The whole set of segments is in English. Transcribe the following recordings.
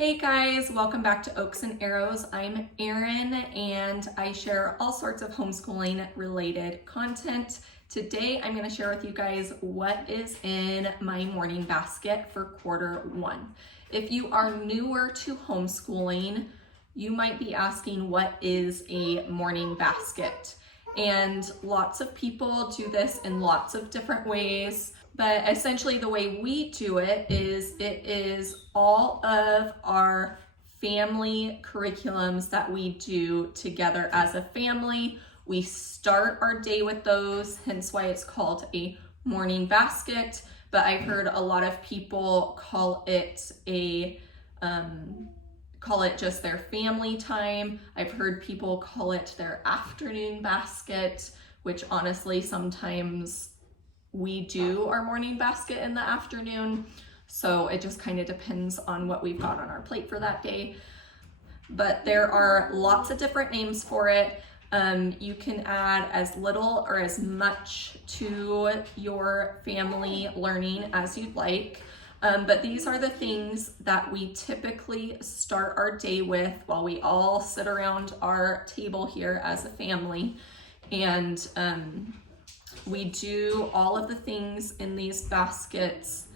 Hey guys, welcome back to Oaks and Arrows. I'm Erin and I share all sorts of homeschooling related content. Today I'm going to share with you guys what is in my morning basket for Q1. If you are newer to homeschooling, you might be asking what is a morning basket. And lots of people do this in lots of different ways. But essentially the way we do it is all of our family curriculums that we do together as a family. We start our day with those, hence why it's called a morning basket. But I've heard a lot of people call it just their family time. I've heard people call it their afternoon basket, which honestly sometimes we do our morning basket in the afternoon. So it just kind of depends on what we've got on our plate for that day. But there are lots of different names for it. You can add as little or as much to your family learning as you'd like. But these are the things that we typically start our day with while we all sit around our table here as a family. And we do all of the things in these baskets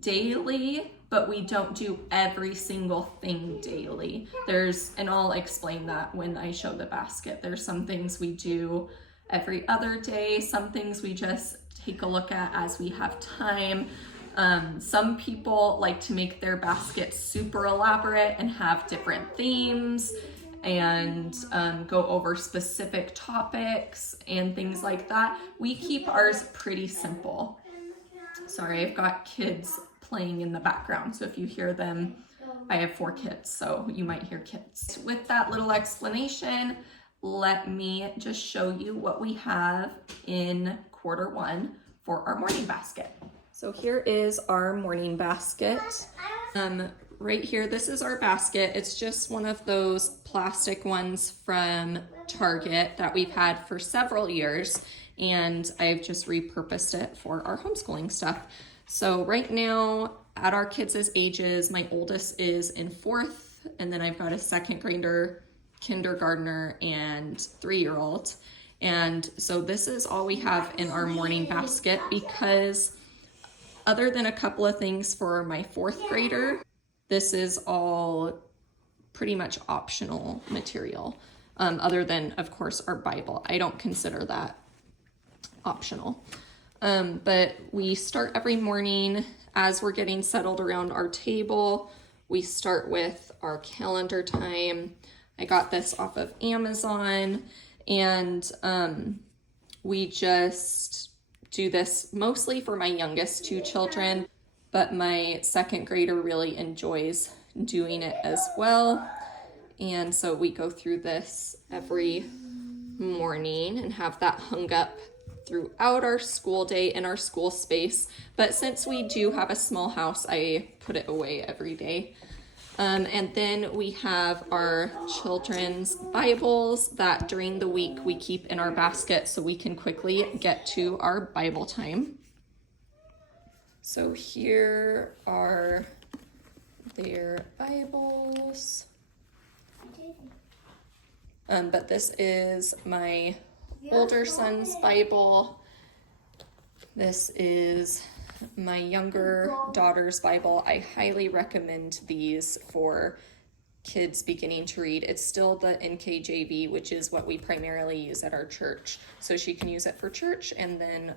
daily, but we don't do every single thing daily. And I'll explain that when I show the basket. There's some things we do every other day, some things we just take a look at as we have time. Some people like to make their baskets super elaborate and have different themes and go over specific topics and things like that. We keep ours pretty simple. Sorry, I've got kids playing in the background, so if you hear them, I have 4 kids, so you might hear kids. With that little explanation, let me just show you what we have in Q1 for our morning basket. So here is our morning basket. Right here, this is our basket. It's just one of those plastic ones from Target that we've had for several years, and I've just repurposed it for our homeschooling stuff. So right now, at our kids' ages, my oldest is in 4th, and then I've got a 2nd grader, kindergartner, and 3-year-old. And so this is all we have in our morning basket, because other than a couple of things for my 4th grader, this is all pretty much optional material, other than, of course, our Bible. I don't consider that optional. But we start every morning as we're getting settled around our table. We start with our calendar time. I got this off of Amazon, and we just do this mostly for my youngest 2 children, but my 2nd grader really enjoys doing it as well. And so we go through this every morning and have that hung up throughout our school day in our school space. But since we do have a small house, I put it away every day. And then we have our children's Bibles that during the week we keep in our basket so we can quickly get to our Bible time. So here are their Bibles. But this is my older son's Bible. This is my younger daughter's Bible. I highly recommend these for kids beginning to read. It's still the NKJV, which is what we primarily use at our church. So she can use it for church, and then,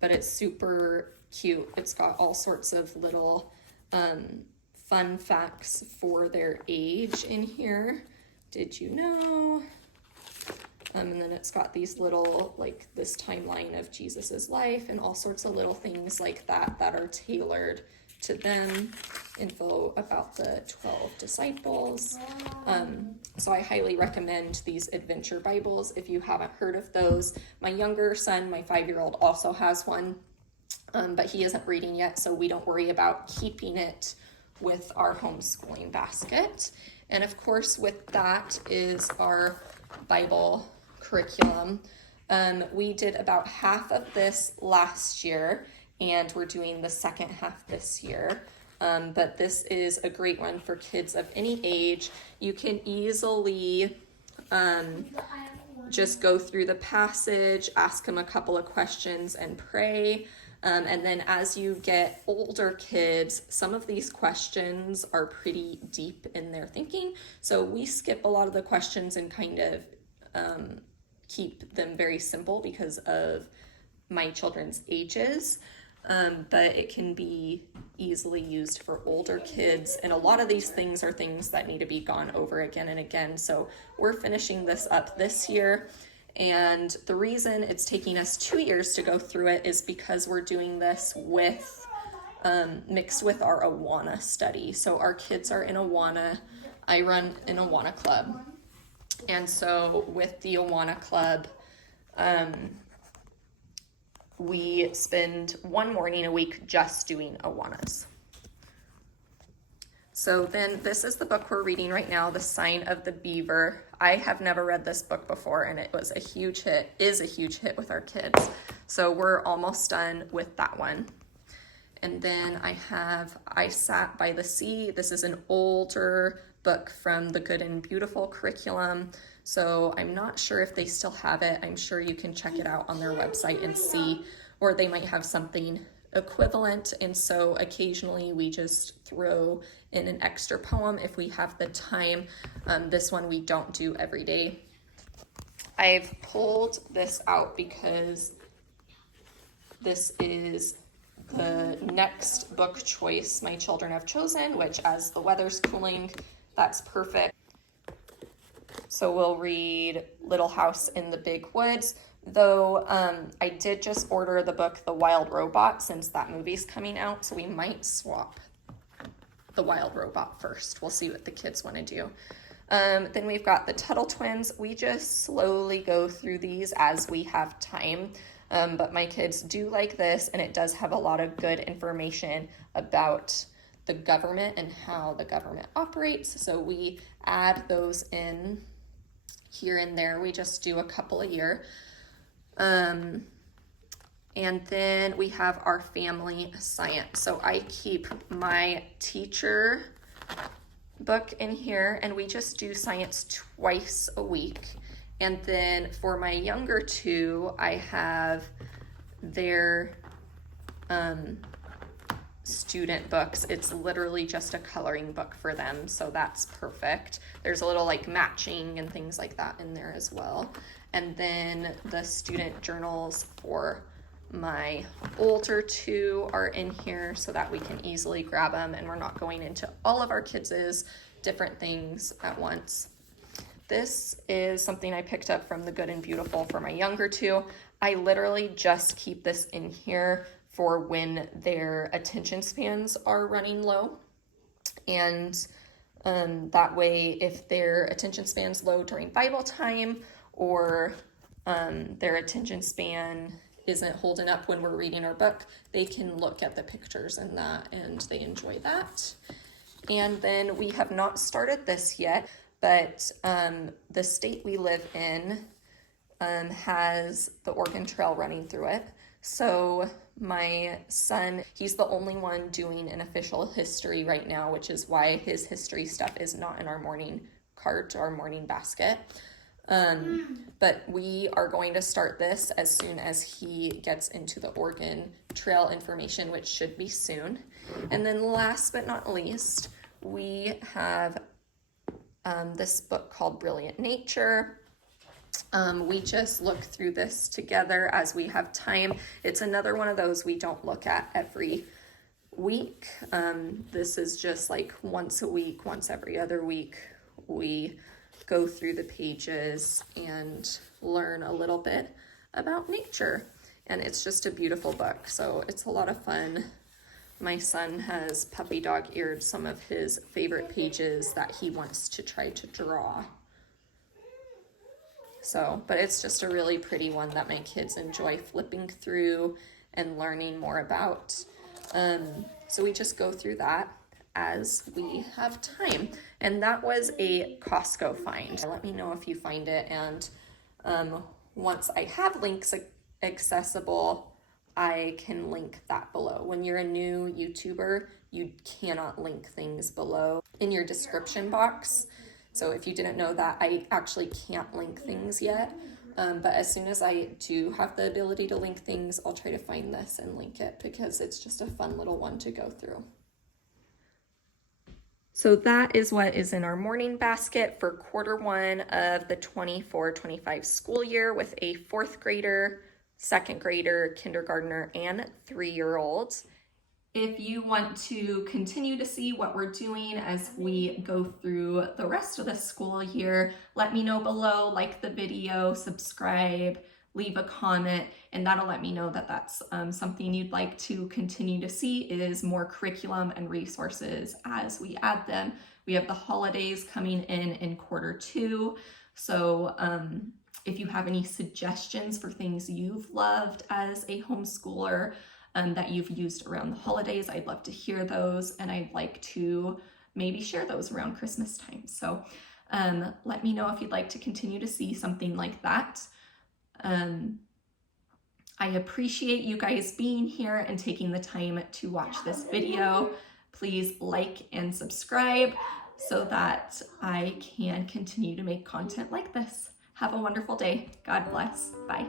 but it's super cute. It's got all sorts of little fun facts for their age in here. Did you know? And then it's got these little, like this timeline of Jesus's life and all sorts of little things like that that are tailored to them. Info about the 12 disciples. So I highly recommend these adventure Bibles if you haven't heard of those. My younger son, my 5-year-old, also has one, but he isn't reading yet, so we don't worry about keeping it with our homeschooling basket. And of course, with that is our Bible curriculum. We did about half of this last year, and we're doing the second half this year. but this is a great one for kids of any age. You can easily just go through the passage, ask them a couple of questions, and pray. And then as you get older kids, some of these questions are pretty deep in their thinking. So we skip a lot of the questions and kind of keep them very simple because of my children's ages. But it can be easily used for older kids. And a lot of these things are things that need to be gone over again and again. So we're finishing this up this year. And the reason it's taking us 2 years to go through it is because we're doing this with mixed with our Awana study. So our kids are in Awana. I run an Awana club. And so with the Awana club, we spend one morning a week just doing Awanas. So then this is the book we're reading right now, The Sign of the Beaver. I have never read this book before, and it was a huge hit, is a huge hit with our kids. So we're almost done with that one. And then I Sat by the Sea. This is an older book from the Good and Beautiful curriculum. So I'm not sure if they still have it. I'm sure you can check it out on their website and see, or they might have something equivalent. And so occasionally we just throw in an extra poem if we have the time. This one we don't do every day. I've pulled this out because this is the next book choice my children have chosen, which as the weather's cooling, that's perfect. So we'll read Little House in the Big Woods, though I did just order the book The Wild Robot since that movie's coming out, so we might swap The Wild Robot first. We'll see what the kids want to do. Then we've got the Tuttle Twins. We just slowly go through these as we have time, but my kids do like this, and it does have a lot of good information about the government and how the government operates, so we add those in here and there. We just do a couple a year. And then we have our family science. So I keep my teacher book in here, and we just do science twice a week. And then for my younger two, I have their student books. It's literally just a coloring book for them, so that's perfect. There's a little like matching and things like that in there as well. And then the student journals for my older two are in here so that we can easily grab them and we're not going into all of our kids' different things at once. This is something I picked up from the Good and Beautiful for my younger two. I literally just keep this in here for when their attention spans are running low. And that way, if their attention span's low during Bible time, or their attention span isn't holding up when we're reading our book, they can look at the pictures and that, and they enjoy that. And then we have not started this yet, but the state we live in has the Oregon Trail running through it. So my son, he's the only one doing an official history right now, which is why his history stuff is not in our morning cart, our morning basket. But we are going to start this as soon as he gets into the Oregon Trail information, which should be soon. And then last but not least, we have this book called Brilliant Nature. We just look through this together as we have time. It's another one of those we don't look at every week. This is just like once a week, once every other week. We go through the pages and learn a little bit about nature. And it's just a beautiful book, so it's a lot of fun. My son has puppy dog eared some of his favorite pages that he wants to try to draw. So, but it's just a really pretty one that my kids enjoy flipping through and learning more about. So we just go through that as we have time. And that was a Costco find. Let me know if you find it. And once I have links accessible, I can link that below. When you're a new YouTuber, you cannot link things below in your description box. So if you didn't know that, I actually can't link things yet. But as soon as I do have the ability to link things, I'll try to find this and link it because it's just a fun little one to go through. So that is what is in our morning basket for Q1 of the 24-25 school year with a 4th grader, 2nd grader, kindergartner, and 3-year-old. If you want to continue to see what we're doing as we go through the rest of the school year, let me know below, like the video, subscribe, leave a comment, and that'll let me know that that's something you'd like to continue to see is more curriculum and resources as we add them. We have the holidays coming in Q2, so if you have any suggestions for things you've loved as a homeschooler, that you've used around the holidays, I'd love to hear those, and I'd like to maybe share those around Christmas time. So let me know if you'd like to continue to see something like that. I appreciate you guys being here and taking the time to watch this video. Please like and subscribe so that I can continue to make content like this. Have a wonderful day. God bless. Bye.